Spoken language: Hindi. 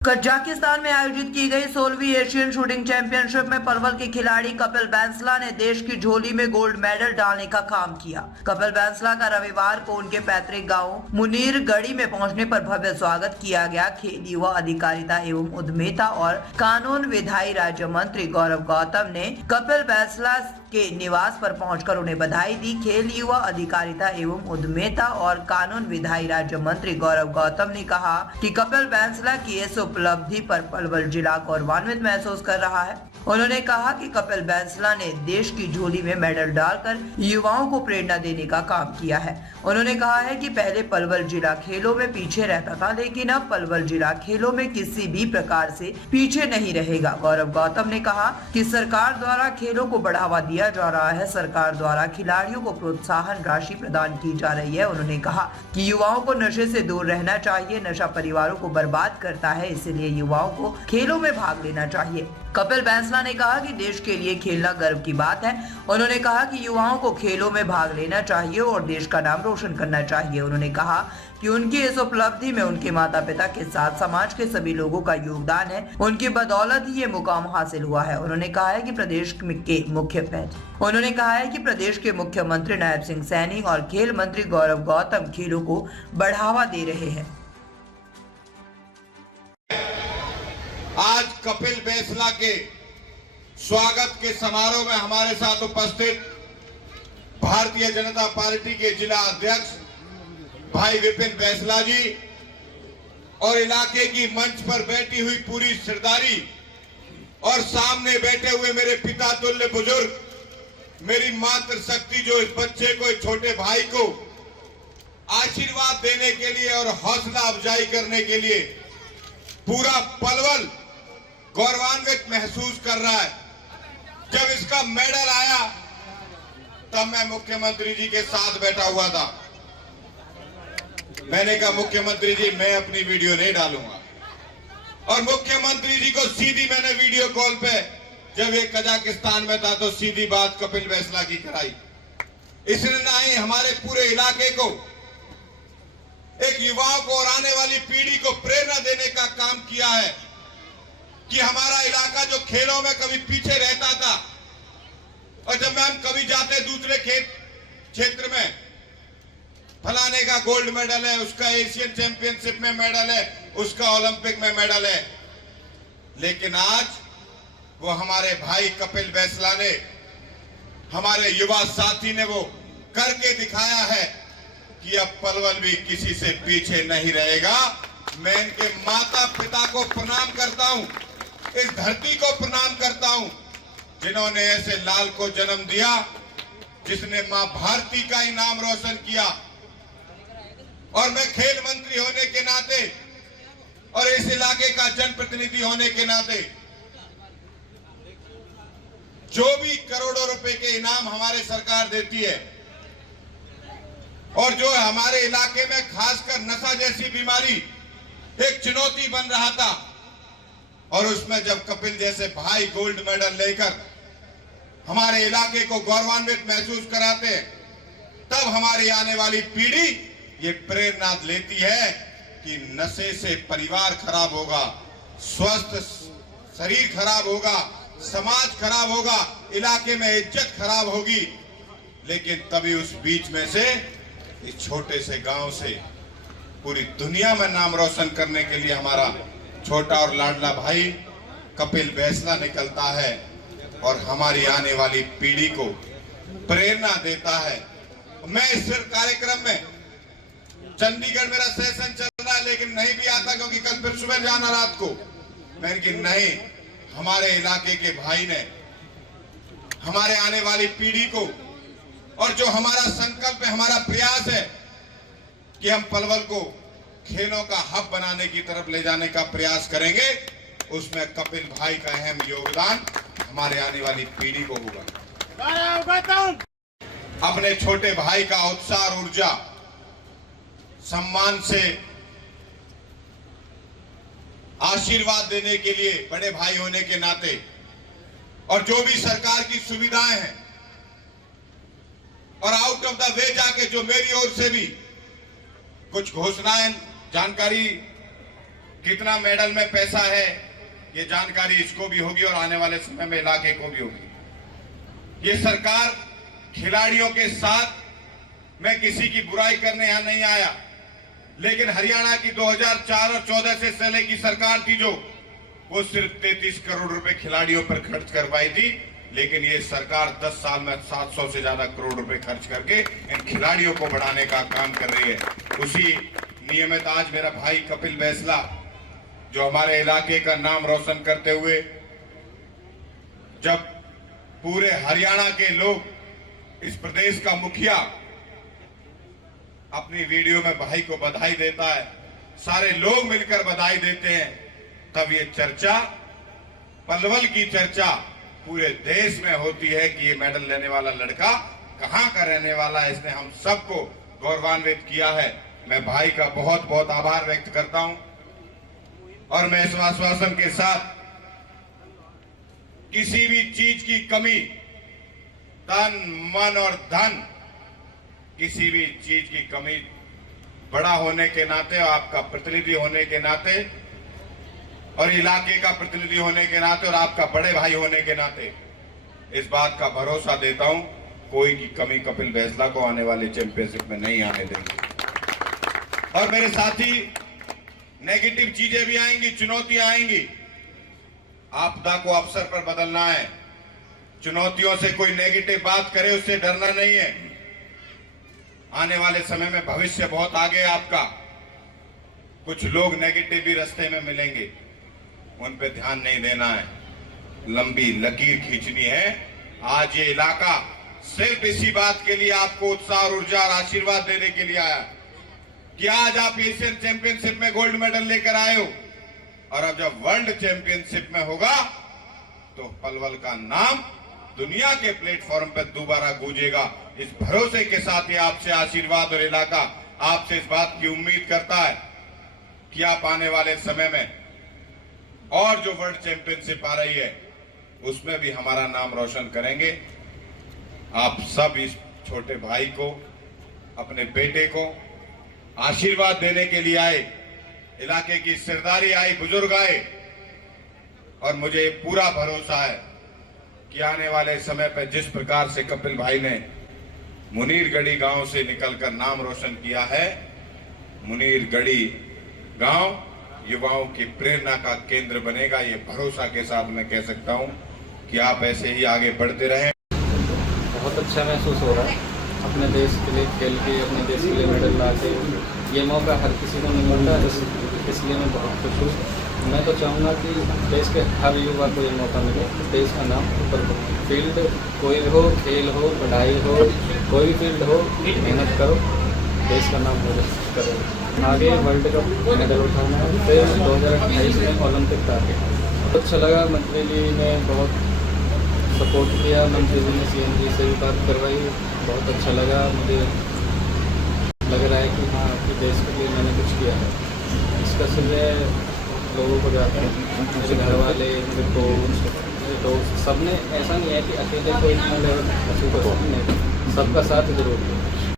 कजाकिस्तान में आयोजित की गई 16वीं एशियन शूटिंग चैंपियनशिप में पलवल के खिलाड़ी कपिल बैंसला ने देश की झोली में गोल्ड मेडल डालने का काम किया। कपिल बैंसला का रविवार को उनके पैतृक गांव मुनीरगढ़ी में पहुंचने पर भव्य स्वागत किया गया। खेल, युवा अधिकारिता एवं उद्यमिता और कानून विधायी राज्य मंत्री गौरव गौतम ने कपिल बैंसला के निवास पर पहुंचकर उन्हें बधाई दी। खेल, युवा अधिकारिता एवं उद्यमिता और कानून विधायी राज्य मंत्री गौरव गौतम ने कहा कि कपिल बैंसला की इस उपलब्धि पर पलवल जिला गौरवान्वित महसूस कर रहा है। उन्होंने कहा कि कपिल बैंसला ने देश की झोली में मेडल डालकर युवाओं को प्रेरणा देने का काम किया है। उन्होंने कहा है कि पहले पलवल जिला खेलों में पीछे रहता था, लेकिन अब पलवल जिला खेलों में किसी भी प्रकार से पीछे नहीं रहेगा। गौरव गौतम ने कहा कि सरकार द्वारा खेलों को बढ़ावा दिया जा रहा है। सरकार द्वारा खिलाड़ियों को प्रोत्साहन राशि प्रदान की जा रही है। उन्होंने कहा कि युवाओं को नशे से दूर रहना चाहिए। नशा परिवारों को बर्बाद करता है, इसलिए युवाओं को खेलों में भाग लेना चाहिए। कपिल बैंसला ने कहा कि देश के लिए खेलना गर्व की बात है। उन्होंने कहा कि युवाओं को खेलों में भाग लेना चाहिए और देश का नाम रोशन करना चाहिए। उन्होंने कहा कि उनकी इस उपलब्धि में उनके माता पिता के साथ समाज के सभी लोगों का योगदान है। उनकी बदौलत ही ये मुकाम हासिल हुआ है। उन्होंने कहा है कि प्रदेश के मुख्यमंत्री नायब सिंह सैनी और खेल मंत्री गौरव गौतम खेलों को बढ़ावा दे रहे हैं। आज कपिल बैंसला के स्वागत के समारोह में हमारे साथ उपस्थित भारतीय जनता पार्टी के जिला अध्यक्ष भाई विपिन बैंसला जी और इलाके की मंच पर बैठी हुई पूरी सरदारी और सामने बैठे हुए मेरे पिता तुल्य बुजुर्ग, मेरी मातृशक्ति जो इस बच्चे को, इस छोटे भाई को आशीर्वाद देने के लिए और हौसला अफजाई करने के लिए पूरा पलवल गौरवान्वित महसूस कर रहा है। जब इसका मेडल आया तब मैं मुख्यमंत्री जी के साथ बैठा हुआ था। मैंने कहा मुख्यमंत्री जी मैं अपनी वीडियो नहीं डालूंगा, और मुख्यमंत्री जी को सीधी मैंने वीडियो कॉल पे, जब ये कजाकिस्तान में था तो सीधी बात कपिल बैंसला की कराई। इसने ना ही हमारे पूरे इलाके को, एक युवाओं को और आने वाली पीढ़ी को प्रेरणा देने का काम किया है कि हमारा इलाका जो खेलों में कभी पीछे रहता था, और जब हम कभी जाते दूसरे क्षेत्र में, फलाने का गोल्ड मेडल है, उसका एशियन चैंपियनशिप में मेडल है, उसका ओलंपिक में मेडल है, लेकिन आज वो हमारे भाई कपिल बैंसला ने, हमारे युवा साथी ने वो करके दिखाया है कि अब पलवल भी किसी से पीछे नहीं रहेगा। मैं इनके माता पिता को प्रणाम करता हूं, इस धरती को प्रणाम करता हूं जिन्होंने ऐसे लाल को जन्म दिया, जिसने मां भारती का ही नाम रोशन किया। और मैं खेल मंत्री होने के नाते और इस इलाके का जनप्रतिनिधि होने के नाते जो भी करोड़ों रुपए के इनाम हमारे सरकार देती है, और जो हमारे इलाके में खासकर नशा जैसी बीमारी एक चुनौती बन रहा था, और उसमें जब कपिल जैसे भाई गोल्ड मेडल लेकर हमारे इलाके को गौरवान्वित महसूस कराते हैं, तब हमारी आने वाली पीढ़ी ये प्रेरणा लेती है कि नशे से परिवार खराब होगा, स्वस्थ शरीर खराब होगा, समाज खराब होगा, इलाके में इज्जत खराब होगी। लेकिन तभी उस बीच में से, इस छोटे से गांव से पूरी दुनिया में नाम रोशन करने के लिए हमारा छोटा और लाडला भाई कपिल बैंसला निकलता है और हमारी आने वाली पीढ़ी को प्रेरणा देता है। मैं इस कार्यक्रम में, चंडीगढ़ मेरा सेशन चल रहा है लेकिन नहीं भी आता क्योंकि कल फिर सुबह जाना रात को, मैंने कि नहीं, हमारे इलाके के भाई ने हमारे आने वाली पीढ़ी को, और जो हमारा संकल्प है, हमारा प्रयास है कि हम पलवल को खेलों का हब बनाने की तरफ ले जाने का प्रयास करेंगे, उसमें कपिल भाई का अहम योगदान हमारे आने वाली पीढ़ी को होगा। अपने छोटे भाई का उत्साह और ऊर्जा सम्मान से आशीर्वाद देने के लिए, बड़े भाई होने के नाते, और जो भी सरकार की सुविधाएं हैं, और आउट ऑफ द वे जाके जो मेरी ओर से भी कुछ घोषणाएं, जानकारी कितना मेडल में पैसा है, ये जानकारी इसको भी होगी और आने वाले समय में इलाके को भी होगी। ये सरकार खिलाड़ियों के साथ, मैं किसी की बुराई करने यहां नहीं आया, लेकिन हरियाणा की 2004 और 14 से पहले की सरकार थी जो, वो सिर्फ 33 करोड़ रुपए खिलाड़ियों पर खर्च कर पाई थी, लेकिन ये सरकार 10 साल में 700 से ज्यादा करोड़ रुपए खर्च करके इन खिलाड़ियों को बढ़ाने का काम कर रही है। उसी नियमित आज मेरा भाई कपिल बैसला, जो हमारे इलाके का नाम रोशन करते हुए, जब पूरे हरियाणा के लोग, इस प्रदेश का मुखिया अपनी वीडियो में भाई को बधाई देता है, सारे लोग मिलकर बधाई देते हैं, तब ये चर्चा, पलवल की चर्चा पूरे देश में होती है कि ये मेडल लेने वाला लड़का कहां का रहने वाला है। इसने हम सबको गौरवान्वित किया है। मैं भाई का बहुत बहुत आभार व्यक्त करता हूं और मैं इस आश्वासन के साथ किसी भी चीज की कमी, तन मन और धन, किसी भी चीज की कमी, बड़ा होने के नाते, आपका प्रतिनिधि होने के नाते और इलाके का प्रतिनिधि होने के नाते और आपका बड़े भाई होने के नाते इस बात का भरोसा देता हूं, कोई की कमी कपिल बैसला को आने वाले चैंपियनशिप में नहीं आने देंगे। और मेरे साथी, नेगेटिव चीजें भी आएंगी, चुनौतियां आएंगी, आपदा को अवसर पर बदलना है। चुनौतियों से कोई नेगेटिव बात करे उससे डरना नहीं है। आने वाले समय में भविष्य बहुत आगे है आपका। कुछ लोग नेगेटिव भी रास्ते में मिलेंगे, उन पे ध्यान नहीं देना है, लंबी लकीर खींचनी है। आज ये इलाका सिर्फ इसी बात के लिए आपको उत्साह और ऊर्जा और आशीर्वाद देने के लिए आया कि आज आप एशियन चैंपियनशिप में गोल्ड मेडल लेकर आए हो, और अब जब वर्ल्ड चैंपियनशिप में होगा तो पलवल का नाम दुनिया के प्लेटफॉर्म पर दोबारा गूंजेगा। इस भरोसे के साथ ही आपसे आशीर्वाद और इलाका आपसे इस बात की उम्मीद करता है कि आप आने वाले समय में और जो वर्ल्ड चैंपियनशिप आ रही है उसमें भी हमारा नाम रोशन करेंगे। आप सब इस छोटे भाई को, अपने बेटे को आशीर्वाद देने के लिए आए, इलाके की सरदारी आई, बुजुर्ग आए, और मुझे पूरा भरोसा है कि आने वाले समय पर जिस प्रकार से कपिल भाई ने मुनीरगढ़ी गांव से निकलकर नाम रोशन किया है, मुनीरगढ़ी गांव युवाओं की प्रेरणा का केंद्र बनेगा। ये भरोसा के साथ मैं कह सकता हूं कि आप ऐसे ही आगे बढ़ते रहें। बहुत अच्छा महसूस हो रहा है अपने देश के लिए खेल के, अपने देश के लिए मेडल ला के। ये मौका हर किसी को नहीं मिलता, इसलिए मैं बहुत खुश हूँ। मैं तो चाहूँगा कि देश के हर युवा को ये मौका मिले, देश का नाम ऊपर हो। फील्ड कोई भी हो, खेल हो, पढ़ाई हो, कोई भी फील्ड हो, मेहनत करो, देश का नाम करो। आगे वर्ल्ड कप मेडल उठाना है, फिर 2028 में ओलंपिक टारगेट। बहुत अच्छा लगा, मंत्री जी ने बहुत सपोर्ट किया, मंत्री जी ने CM जी से भी बात करवाई, बहुत अच्छा लगा। मुझे लग रहा है कि हाँ, कि देश के लिए मैंने कुछ किया है। इसका श्रेय लोगों को जाता है, मेरे घर वाले, मेरे कोच, मेरे दोस्त, सब ने। ऐसा नहीं है कि अकेले कोई इतना लेवल अचीव कर सकते हैं, सबका साथ जरूर है।